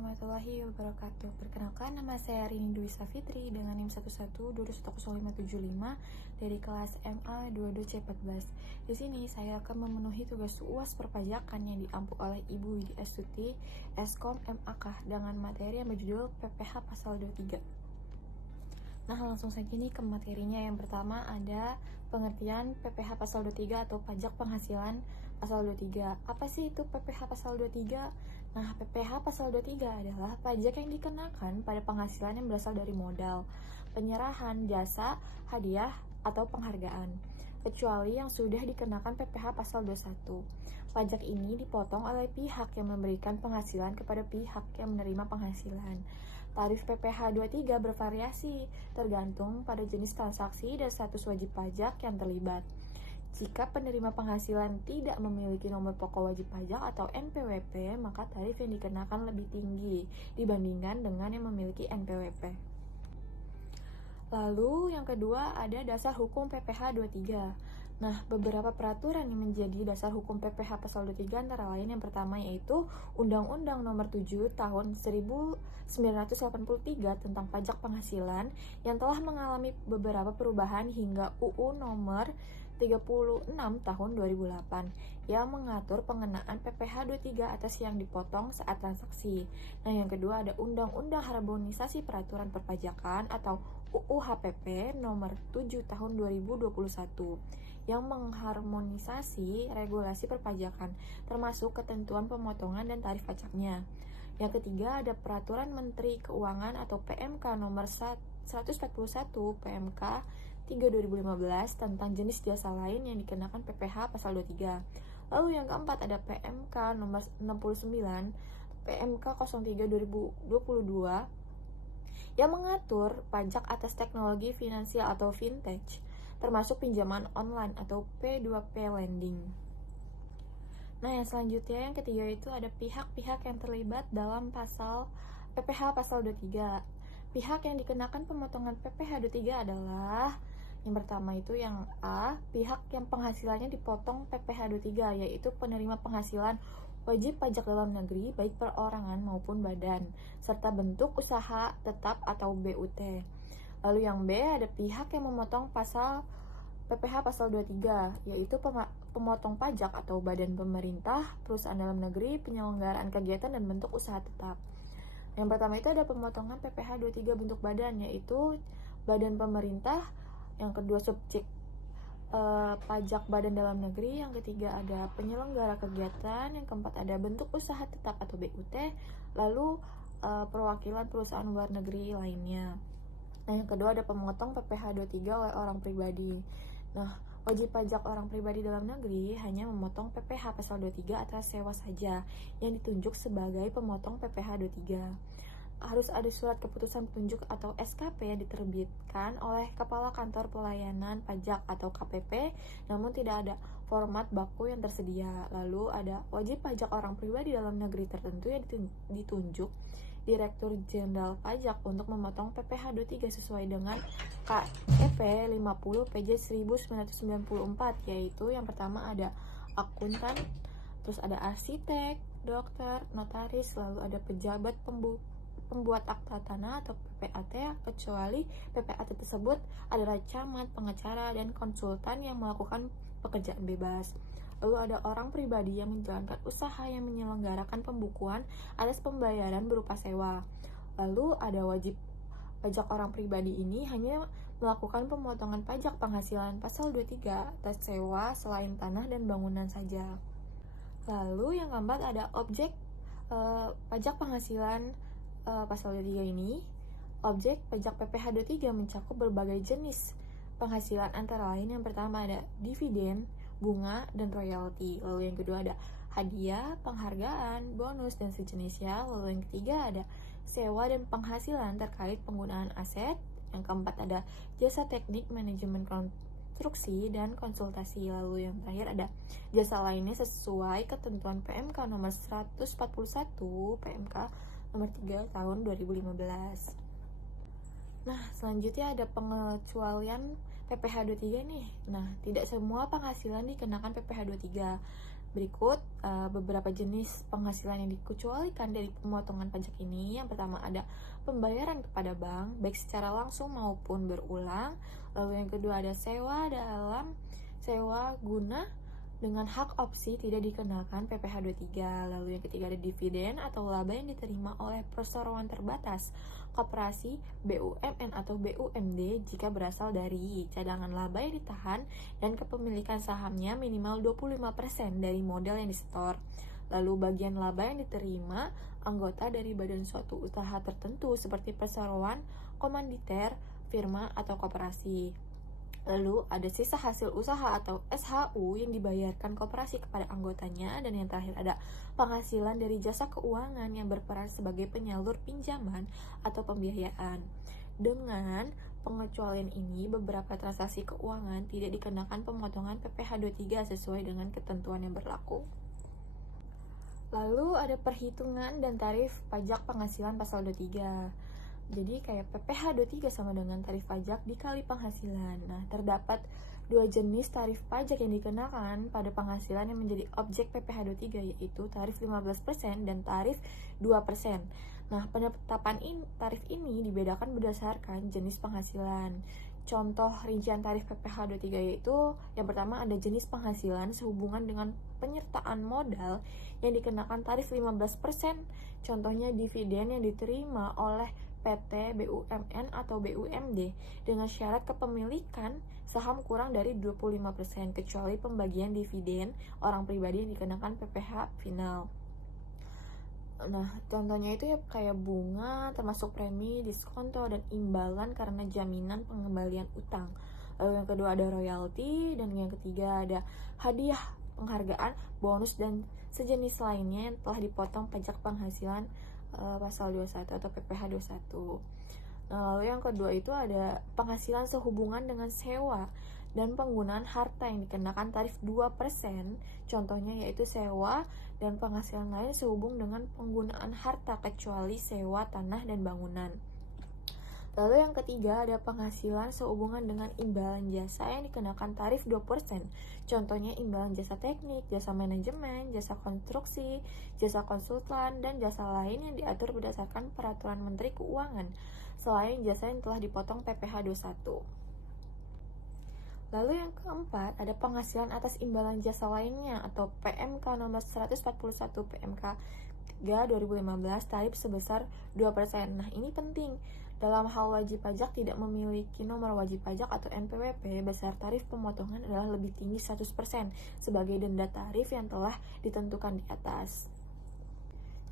warahmatullahi wabarakatuh. Perkenalkan, nama saya Rini Dwi Safitri dengan NIM 11210575 dari kelas MA 22C14. Di sini saya akan memenuhi tugas UAS perpajakan yang diampu oleh Ibu Widi Astuti, Eskom MAK dengan materi yang berjudul PPh pasal 23. Nah, langsung saja nih ke materinya. Yang pertama ada pengertian PPh pasal 23 atau pajak penghasilan pasal 23. Apa sih itu PPh pasal 23? Nah, PPh pasal 23 adalah pajak yang dikenakan pada penghasilan yang berasal dari modal, penyerahan, jasa, hadiah, atau penghargaan, kecuali yang sudah dikenakan PPh pasal 21. Pajak ini dipotong oleh pihak yang memberikan penghasilan kepada pihak yang menerima penghasilan. Tarif PPh 23 bervariasi tergantung pada jenis transaksi dan status wajib pajak yang terlibat. Jika penerima penghasilan tidak memiliki nomor pokok wajib pajak atau NPWP, maka tarif yang dikenakan lebih tinggi dibandingkan dengan yang memiliki NPWP. Lalu yang kedua ada dasar hukum PPh 23. Nah, beberapa peraturan yang menjadi dasar hukum PPh pasal 23 antara lain yang pertama yaitu Undang-Undang Nomor 7 Tahun 1983 tentang pajak penghasilan yang telah mengalami beberapa perubahan hingga UU Nomor 36 Tahun 2008 yang mengatur pengenaan PPh 23 atas yang dipotong saat transaksi. Nah, yang kedua ada Undang-Undang Harmonisasi Peraturan Perpajakan atau UU HPP Nomor 7 Tahun 2021 yang mengharmonisasi regulasi perpajakan termasuk ketentuan pemotongan dan tarif pajaknya. Yang ketiga ada Peraturan Menteri Keuangan atau PMK Nomor 141 PMK 3/2015 tentang jenis jasa lain yang dikenakan PPh pasal 23. Lalu yang keempat ada PMK Nomor 69 PMK 03/2022 yang mengatur pajak atas teknologi finansial atau fintech, termasuk pinjaman online atau P2P lending. Nah, yang selanjutnya yang ketiga itu ada pihak-pihak yang terlibat dalam pasal PPh pasal 23. Pihak yang dikenakan pemotongan PPh 23 adalah yang pertama itu yang A, pihak yang penghasilannya dipotong PPh 23 yaitu penerima penghasilan wajib pajak dalam negeri baik perorangan maupun badan serta bentuk usaha tetap atau BUT. Lalu yang B ada pihak yang memotong pasal PPh pasal 23 yaitu pemotong pajak atau badan pemerintah, perusahaan dalam negeri, penyelenggaraan kegiatan dan bentuk usaha tetap. Yang pertama itu ada pemotongan PPh 23 bentuk badan yaitu badan pemerintah, yang kedua subjek pajak badan dalam negeri, yang ketiga ada penyelenggara kegiatan, yang keempat ada bentuk usaha tetap atau BUT, lalu perwakilan perusahaan luar negeri lainnya. Nah, yang kedua ada pemotong PPh 23 oleh orang pribadi. Nah, wajib pajak orang pribadi dalam negeri hanya memotong PPh pasal 23 atas sewa saja yang ditunjuk sebagai pemotong PPh 23. Harus ada surat keputusan petunjuk atau SKP yang diterbitkan oleh Kepala Kantor Pelayanan Pajak atau KPP, namun tidak ada format baku yang tersedia. Lalu ada wajib pajak orang pribadi dalam negeri tertentu yang ditunjuk Direktur Jenderal Pajak untuk memotong PPh 23 sesuai dengan KEP 50 PJ 1994, yaitu yang pertama ada akuntan, terus ada arsitek, dokter, notaris, lalu ada pejabat pembuat akta tanah atau PPAT, kecuali PPAT tersebut adalah camat, pengacara, dan konsultan yang melakukan pekerjaan bebas. Lalu ada orang pribadi yang menjalankan usaha yang menyelenggarakan pembukuan atas pembayaran berupa sewa. Lalu ada wajib pajak orang pribadi ini hanya melakukan pemotongan pajak penghasilan pasal 23 atas sewa selain tanah dan bangunan saja. Lalu yang keempat ada objek pajak penghasilan pasal 23 ini. Objek pajak PPh 23 mencakup berbagai jenis penghasilan antara lain yang pertama ada dividen, bunga, dan royalti. Lalu yang kedua ada hadiah, penghargaan, bonus, dan sejenisnya. Lalu yang ketiga ada sewa dan penghasilan terkait penggunaan aset. Yang keempat ada jasa teknik, manajemen konstruksi, dan konsultasi. Lalu yang terakhir ada jasa lainnya sesuai ketentuan PMK nomor 141 PMK nomor 3 tahun 2015. Nah, selanjutnya ada pengecualian PPh 23 nih. Nah, tidak semua penghasilan dikenakan PPh 23. Berikut beberapa jenis penghasilan yang dikecualikan dari pemotongan pajak ini. Yang pertama ada pembayaran kepada bank, baik secara langsung maupun berulang. Lalu yang kedua ada sewa guna dengan hak opsi tidak dikenakan PPh 23. Lalu yang ketiga ada dividen atau laba yang diterima oleh perseroan terbatas, koperasi, BUMN atau BUMD jika berasal dari cadangan laba yang ditahan dan kepemilikan sahamnya minimal 25% dari modal yang disetor. Lalu bagian laba yang diterima anggota dari badan suatu usaha tertentu seperti perseroan, komanditer, firma atau koperasi. Lalu ada sisa hasil usaha atau SHU yang dibayarkan koperasi kepada anggotanya. Dan yang terakhir ada penghasilan dari jasa keuangan yang berperan sebagai penyalur pinjaman atau pembiayaan. Dengan pengecualian ini, beberapa transaksi keuangan tidak dikenakan pemotongan PPh 23 sesuai dengan ketentuan yang berlaku. Lalu ada perhitungan dan tarif pajak penghasilan pasal 23. Jadi kayak PPh 23 sama dengan tarif pajak dikali penghasilan. Nah, terdapat dua jenis tarif pajak yang dikenakan pada penghasilan yang menjadi objek PPh 23, yaitu tarif 15% dan tarif 2%. Nah, penetapan tarif ini dibedakan berdasarkan jenis penghasilan. Contoh rincian tarif PPh 23 yaitu yang pertama ada jenis penghasilan sehubungan dengan penyertaan modal yang dikenakan tarif 15%. Contohnya dividen yang diterima oleh PT, BUMN atau BUMD dengan syarat kepemilikan saham kurang dari 25% kecuali pembagian dividen orang pribadi yang dikenakan PPh final. Nah, contohnya itu ya kayak bunga, termasuk premi, diskonto, dan imbalan karena jaminan pengembalian utang. Lalu yang kedua ada royalti, dan yang ketiga ada hadiah, penghargaan, bonus, dan sejenis lainnya yang telah dipotong pajak penghasilan pasal 21 atau PPh 21. Nah, lalu yang kedua itu ada penghasilan sehubungan dengan sewa dan penggunaan harta yang dikenakan tarif 2%. Contohnya yaitu sewa dan penghasilan lain sehubung dengan penggunaan harta kecuali sewa tanah dan bangunan. Lalu yang ketiga ada penghasilan sehubungan dengan imbalan jasa yang dikenakan tarif 2%. Contohnya imbalan jasa teknik, jasa manajemen, jasa konstruksi, jasa konsultan, dan jasa lain yang diatur berdasarkan peraturan Menteri Keuangan, selain jasa yang telah dipotong PPh 21. Lalu yang keempat ada penghasilan atas imbalan jasa lainnya atau PMK nomor 141 PMK 2015 tarif sebesar 2%. Nah, ini penting. Dalam hal wajib pajak tidak memiliki nomor wajib pajak atau NPWP, besar tarif pemotongan adalah lebih tinggi 100% sebagai denda tarif yang telah ditentukan di atas.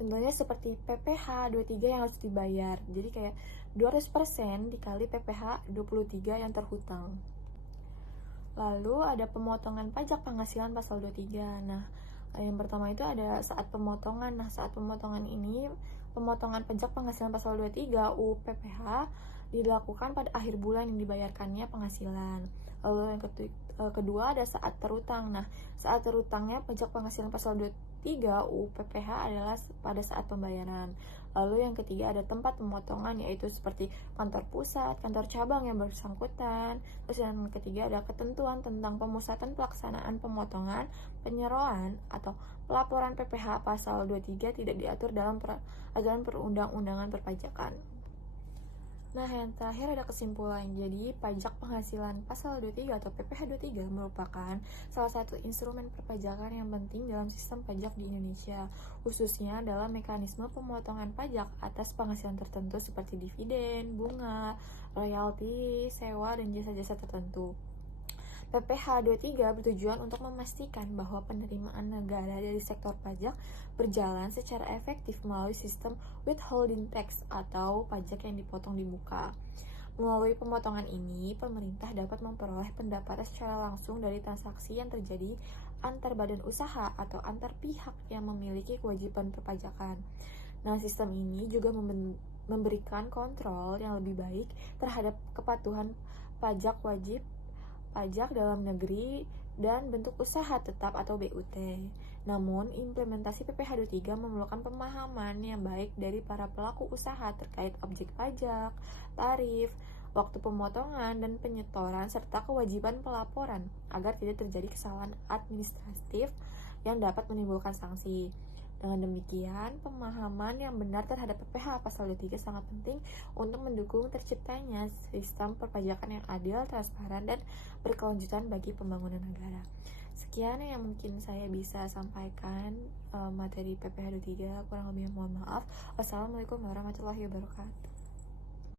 Contohnya seperti PPh 23 yang harus dibayar. Jadi kayak 200% dikali PPh 23 yang terhutang. Lalu ada pemotongan pajak penghasilan pasal 23. Nah, yang pertama itu ada saat pemotongan. Nah, saat pemotongan ini, pemotongan pajak penghasilan pasal 23 UU PPh dilakukan pada akhir bulan yang dibayarkannya penghasilan. Lalu yang kedua ada saat terutang. Nah, saat terutangnya pajak penghasilan pasal 23 UU PPh adalah pada saat pembayaran. Lalu yang ketiga ada tempat pemotongan, yaitu seperti kantor pusat, kantor cabang yang bersangkutan. Terus yang ketiga ada ketentuan tentang pemusatan pelaksanaan pemotongan, penyeroan atau pelaporan PPh pasal 23 tidak diatur dalam peraturan perundang-undangan perpajakan. Nah, yang terakhir ada kesimpulan. Jadi, pajak penghasilan pasal 23 atau PPh 23 merupakan salah satu instrumen perpajakan yang penting dalam sistem pajak di Indonesia, khususnya dalam mekanisme pemotongan pajak atas penghasilan tertentu seperti dividen, bunga, royalti, sewa, dan jasa-jasa tertentu. PPh 23 bertujuan untuk memastikan bahwa penerimaan negara dari sektor pajak berjalan secara efektif melalui sistem withholding tax atau pajak yang dipotong di muka. Melalui pemotongan ini, pemerintah dapat memperoleh pendapatan secara langsung dari transaksi yang terjadi antar badan usaha atau antar pihak yang memiliki kewajiban perpajakan. Nah, sistem ini juga memberikan kontrol yang lebih baik terhadap kepatuhan pajak wajib pajak dalam negeri dan bentuk usaha tetap atau BUT. Namun, implementasi PPh 23 memerlukan pemahaman yang baik dari para pelaku usaha terkait objek pajak, tarif, waktu pemotongan dan penyetoran, serta kewajiban pelaporan agar tidak terjadi kesalahan administratif yang dapat menimbulkan sanksi. Dengan demikian, pemahaman yang benar terhadap PPh pasal 23 sangat penting untuk mendukung terciptanya sistem perpajakan yang adil, transparan, dan berkelanjutan bagi pembangunan negara. Sekian yang mungkin saya bisa sampaikan materi PPh 23, kurang lebih mohon maaf. Wassalamualaikum warahmatullahi wabarakatuh.